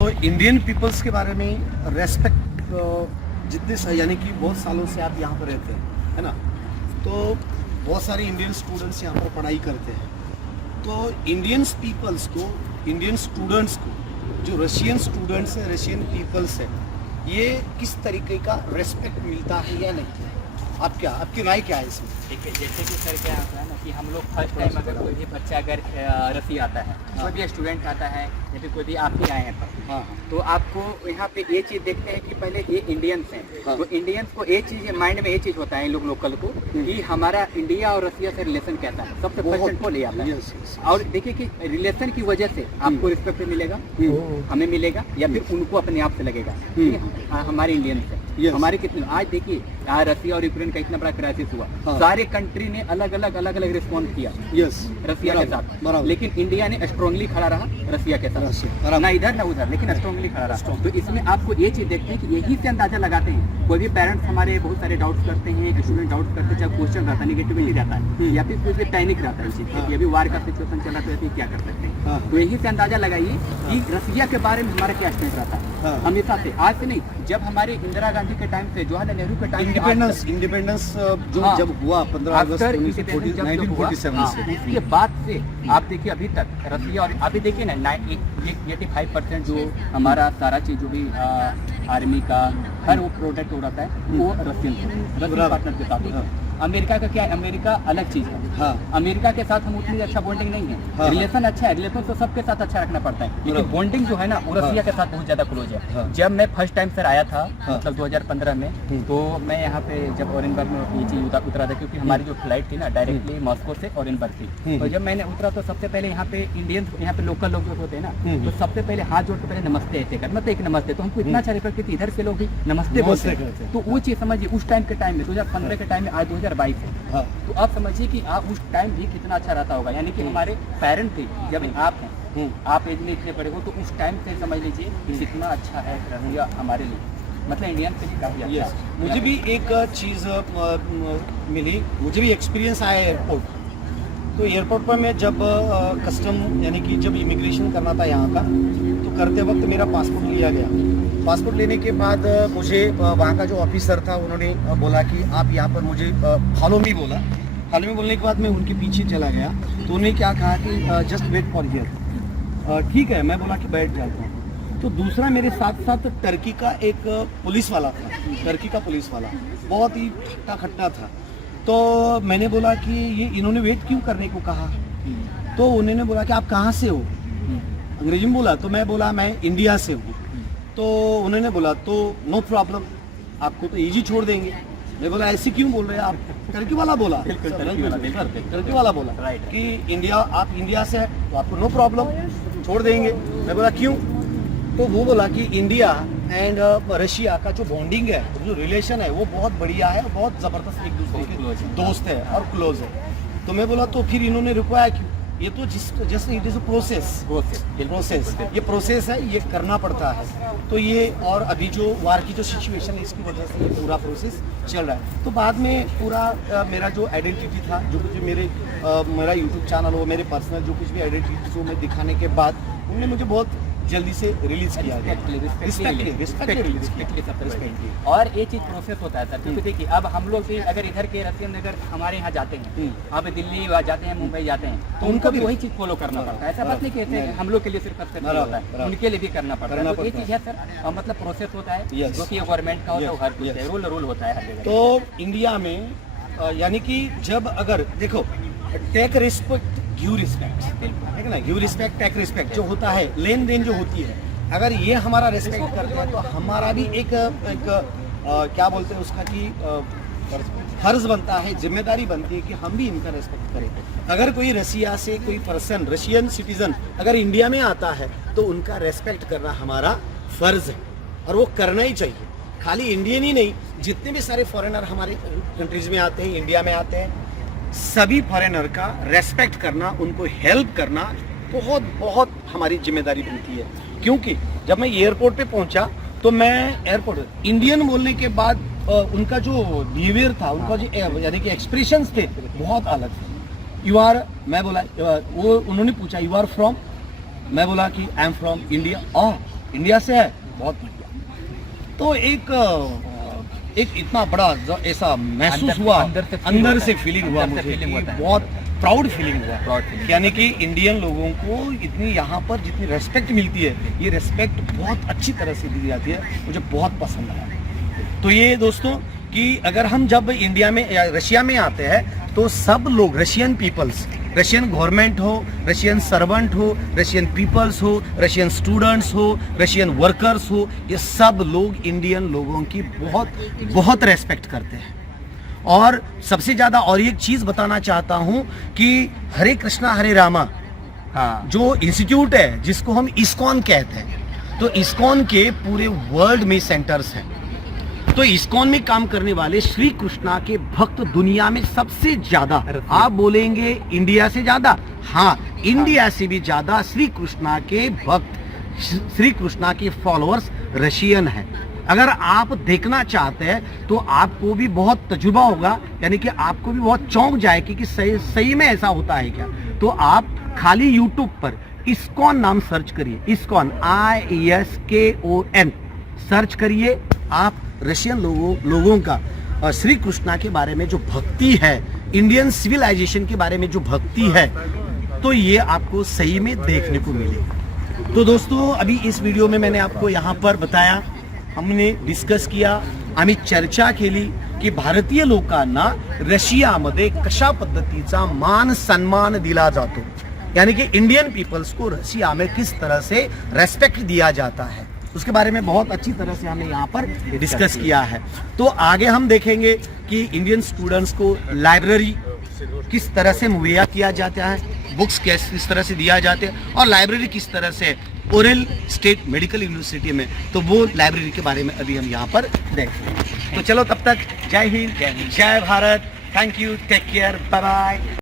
तो Indian peoples के बारे में रेस्पेक्ट जितने यानी कि बहुत सालों से आप यहाँ पर रहते हैं, है ना। तो बहुत सारे इंडियन स्टूडेंट्स यहाँ पर पढ़ाई करते हैं। तो इंडियन पीपल्स को, इंडियन स्टूडेंट्स को, जो रशियन स्टूडेंट्स हैं, रशियन पीपल्स है, ये किस तरीके का रेस्पेक्ट मिलता है या नहीं? आपकी राय क्या है इसमें? देखिए, जैसे कि सर क्या होता है ना कि हम लोग फर्स्ट टाइम अगर कोई भी बच्चा अगर रसिया आता है, कोई भी स्टूडेंट आता है या फिर कोई भी आप ही आए हैं पर, हाँ, तो आपको यहाँ पे ये चीज़ देखते हैं कि पहले ये इंडियंस हैं। हाँ। तो इंडियंस को एक चीज़ माइंड में ये चीज़ होता है इन लोग लोकल को कि हमारा इंडिया और रसिया से रिलेशन कैसा है, सबसे फर्स्ट इनको ले आता है। Yes, yes, और देखिए कि रिलेशन की वजह से आपको रिस्पेक्ट मिलेगा, हमें मिलेगा या फिर उनको अपने आप से लगेगा कि हमारे इंडियन से Yes. हमारे कितने। आज देखिए यहाँ रसिया और यूक्रेन का इतना बड़ा क्राइसिस हुआ, हाँ। सारे कंट्री ने अलग अलग रिस्पॉन्स किया यस, रसिया के साथ, लेकिन इंडिया ने स्ट्रांगली खड़ा रहा रसिया के साथ, ना इधर ना उधर, लेकिन स्ट्रांगली खड़ा रहा। तो इसमें आपको ये चीज देखते हैं कि यही से अंदाजा लगाते हैं। कोई भी पेरेंट्स हमारे बहुत सारे डाउट्स करते हैं, स्टूडेंट डाउट करते हैं, जब क्वेश्चन रहता है, निगेटिविटी रहता है या फिर कुछ पैनिक रहता है इस चीज की, अभी वार का सिचुएशन चला तो ऐसे क्या कर सकते हैं। तो यही से अंदाजा लगाइए कि रसिया के बारे में हमारा क्या स्टैंड रहता है हमेशा से, आज से नहीं। जब हमारे इंदिरा गांधी के टाइम से, जवाहरलाल नेहरू के टाइम इंडिपेंडेंस जो जब हुआ 15 अगस्त 1947 से, उसके बाद से आप देखिए अभी तक रसिया, और अभी देखिए ना 85% जो हमारा सारा चीज जो भी आर्मी का हर वो प्रोडक्ट हो रहा है वो रशियन पार्टनर के साथ होता है। अमेरिका का क्या है, अमेरिका अलग चीज है। हाँ। अमेरिका के साथ हम उतनी अच्छा बॉन्डिंग नहीं है। हाँ। रिलेशन अच्छा है, रिलेशन तो सबके साथ अच्छा रखना पड़ता है, लेकिन बॉन्डिंग जो है ना वो रसिया के साथ बहुत ज्यादा क्लोज है। हाँ। जब मैं फर्स्ट टाइम सर आया था मतलब 2015 में, तो मैं यहाँ पे जब ओरेनबर्ग में ये चीज उतरा था, क्योंकि हमारी जो फ्लाइट थी ना डायरेक्टली मॉस्को से ओरेनबर्ग थी। तो जब मैंने उतरा तो सबसे पहले यहाँ पे इंडियन, यहाँ पे लोकल लोग जो होते हैं ना, तो सबसे पहले हाथ जोड़ के पहले नमस्ते ऐसे कर, मतलब एक नमस्ते। तो हमको इतना अच्छा रिस्पेक्ट थी, इधर के लोग भी नमस्ते बोलते हैं। तो वो चीज समझिए उस टाइम के टाइम में 2015 के टाइम में, आज 2022 है, तो आप समझिए कि आप उस टाइम भी कितना अच्छा रहता होगा। यानी कि हमारे पेरेंट थे, जब आप हैं, आप एज में इतने बड़े हो, तो उस टाइम से समझ लीजिए कि कितना अच्छा है रसिया हमारे लिए, मतलब इंडियन से भी काफी अच्छा है। मुझे भी एक चीज़ मिली, मुझे भी एक्सपीरियंस आया एयरपोर्ट। तो एयरपोर्ट पर मैं जब कस्टम यानी कि जब इमिग्रेशन करना था यहाँ का, तो करते वक्त मेरा पासपोर्ट लिया गया। पासपोर्ट लेने के बाद मुझे वहाँ का जो ऑफिसर था उन्होंने बोला कि आप यहाँ पर मुझे फॉलो मी बोला। फॉलो मी बोलने के बाद मैं उनके पीछे चला गया, तो उन्होंने क्या कहा कि जस्ट वेट फॉर हियर। ठीक है, मैं बोला कि बैठ जाता हूँ। तो दूसरा मेरे साथ साथ टर्की का एक पुलिस वाला था, टर्की का पुलिस वाला बहुत ही खट्टा खट्टा था। तो मैंने बोला कि ये इन्होंने वेट क्यों करने को कहा, तो उन्होंने बोला कि आप कहाँ से हो, अंग्रेजी में बोला। तो मैं बोला मैं इंडिया से हूँ। तो उन्होंने बोला तो नो प्रॉब्लम, आपको तो इजी छोड़ देंगे। मैं बोला ऐसे क्यों बोल रहे हैं आप, टर्की वाला बोला, टर्की वाला बोला कि इंडिया, आप इंडिया से है तो आपको नो प्रॉब्लम, छोड़ देंगे। मैं बोला क्यों, तो वो बोला कि इंडिया एंड रशिया का जो बॉन्डिंग है, जो रिलेशन है, वो बहुत बढ़िया है, बहुत ज़बरदस्त, एक दूसरे के दोस्त है और क्लोज है। तो मैं बोला तो फिर इन्होंने रुकवाया क्यों, ये तो just it is a process, ये प्रोसेस है, ये करना पड़ता है। तो ये, और अभी जो वार की जो सिचुएशन है, इसकी वजह से ये पूरा प्रोसेस चल रहा है। तो बाद में पूरा मेरा जो आइडेंटिटी था, जो कुछ मेरा यूट्यूब चैनल हो, मेरे पर्सनल जो कुछ भी आइडेंटिटी जो मैं दिखाने के बाद, उन्होंने मुझे बहुत जल्दी से रिलीज किया गया, और ये चीज प्रोसेस होता है सर। क्योंकि देखिए अब हम लोग भी अगर इधर के रसियन अगर हमारे यहाँ जाते हैं, अब दिल्ली जाते हैं, मुंबई जाते हैं, तो उनको भी वही चीज फॉलो करना पड़ता है। ऐसा बात नहीं कहते हैं हम लोग के लिए सिर्फ होता है, उनके लिए भी करना पड़ता है। तो ये चीज है सर, मतलब प्रोसेस होता है जो कि गवर्नमेंट का होता है, हर कुछ रूल होता है। तो इंडिया में यानी कि जब अगर देखो, टेक रिस्पेक्ट गिव रिस्पेक्ट, है ना, गिव रिस्पेक्ट टेक रिस्पेक्ट जो होता है, लेन देन जो होती है, अगर ये हमारा रिस्पेक्ट करते हैं तो हमारा भी एक क्या बोलते हैं उसका कि फर्ज बनता है, जिम्मेदारी बनती है कि हम भी इनका रिस्पेक्ट करें। अगर कोई रसिया से कोई पर्सन, रशियन सिटीजन अगर इंडिया में आता है, तो उनका रेस्पेक्ट करना हमारा फर्ज है, और वो करना ही चाहिए। खाली इंडियन ही नहीं, जितने भी सारे फॉरेनर हमारे कंट्रीज में आते हैं, इंडिया में आते हैं, सभी फॉरेनर का रेस्पेक्ट करना, उनको हेल्प करना बहुत बहुत हमारी जिम्मेदारी बनती है। क्योंकि जब मैं एयरपोर्ट पे पहुंचा, तो मैं एयरपोर्ट इंडियन बोलने के बाद उनका जो बिहेवियर था, उनका जो यानी कि एक्सप्रेशंस थे, बहुत अलग थे। यू आर, मैं बोला, वो उन्होंने पूछा यू आर फ्रॉम, मैं बोला कि I am from India. India से है, बहुत बढ़िया। तो एक इतना बड़ा ऐसा महसूस हुआ, अंदर से फीलिंग हुआ मुझे कि बहुत प्राउड फीलिंग हुआ, यानी कि इंडियन लोगों को इतनी यहाँ पर जितनी रेस्पेक्ट मिलती है, ये रेस्पेक्ट बहुत अच्छी तरह से दी जाती है, मुझे बहुत पसंद आया। तो ये दोस्तों कि अगर हम जब इंडिया में या रशिया में आते हैं तो सब लोग, रशियन पीपल्स, रशियन गवर्नमेंट हो, रशियन सर्वेंट हो, रशियन पीपल्स हो, रशियन स्टूडेंट्स हो, रशियन वर्कर्स हो, ये सब लोग इंडियन लोगों की बहुत बहुत रेस्पेक्ट करते हैं। और सबसे ज़्यादा और एक चीज़ बताना चाहता हूँ कि हरे कृष्णा हरे रामा जो इंस्टीट्यूट है जिसको हम इस्कॉन कहते हैं, तो इस्कॉन के पूरे वर्ल्ड में सेंटर्स हैं। तो इस्कॉन में काम करने वाले श्री कृष्णा के भक्त दुनिया में सबसे ज्यादा, आप बोलेंगे इंडिया से ज्यादा, हाँ इंडिया से भी ज्यादा श्री कृष्णा के भक्त, श्री कृष्णा के फॉलोअर्स रशियन हैं। अगर आप देखना चाहते हैं तो आपको भी बहुत तजुर्बा होगा, यानी कि आपको भी बहुत चौंक जाए कि सही में ऐसा होता है क्या। तो आप खाली यूट्यूब पर इस्कॉन नाम सर्च करिए, इस्कॉन ISKON सर्च करिए, आप रशियन लोगों का श्री कृष्णा के बारे में जो भक्ति है, इंडियन सिविलाइजेशन के बारे में जो भक्ति है, तो ये आपको सही में देखने को मिलेगा। तो दोस्तों अभी इस वीडियो में मैंने आपको यहाँ पर बताया, हमने डिस्कस किया, आम्ही चर्चा केली की भारतीय लोकांना रशियामध्ये कशा पद्धतीचा मान सन्मान दिला जातो, यानी कि इंडियन पीपल्स को रशिया में किस तरह से रेस्पेक्ट दिया जाता है, उसके बारे में बहुत अच्छी तरह से हमने यहाँ पर डिस्कस किया है। तो आगे हम देखेंगे कि इंडियन स्टूडेंट्स को लाइब्रेरी किस तरह से मुहैया किया जाता है, बुक्स किस तरह से दिया जाते हैं, और लाइब्रेरी किस तरह से ओरेल स्टेट मेडिकल यूनिवर्सिटी में, तो वो लाइब्रेरी के बारे में अभी हम यहाँ पर देखेंगे। तो चलो तब तक Jai Hind, Jai Bharat, thank you, take care, bye bye.